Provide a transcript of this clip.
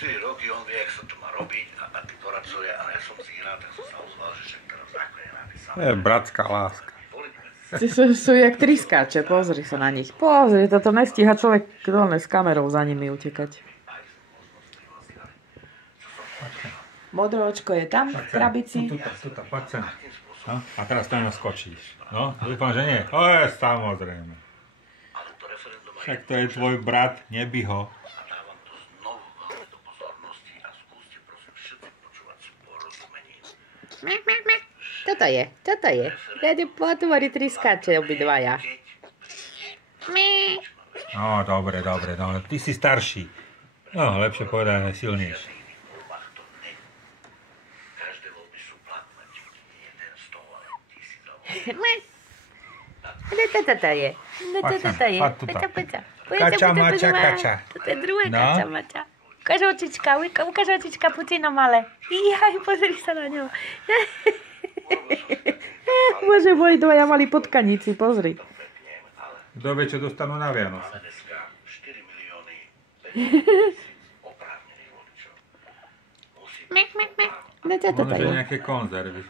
4 roky, on vie, jak sa to má robiť a tí poradcovia, ale ja som si ich rád, tak som sa ozval, že však teraz zákon je napísané. To je bratská láska. Sú jak triskáče, pozri sa na nich. Pozri, toto nestíha človek s kamerou za nimi utekať. Modré očko je tam, v krabici. Tuto, poď sem. No, a teraz to skočíš. No, dúfam, že nie. To je samozrejme. Však to je tvoj brat, nebi ho. Toto je. Dede potvorí triskáče obidvaja. No, dobre, no, ty si starší. No, lepšie povedané, silnejší. Toto je. Kača, mača, kača. Toto je druhé kača, mača. Ukáž očička, pučino malé. Jaj, pozri sa na ňo. Bože môj, dvaja mali potkaníci, pozri. Kto vie, čo dostanú na Vianoce? No čo toto Možno je? nejaké konzervy.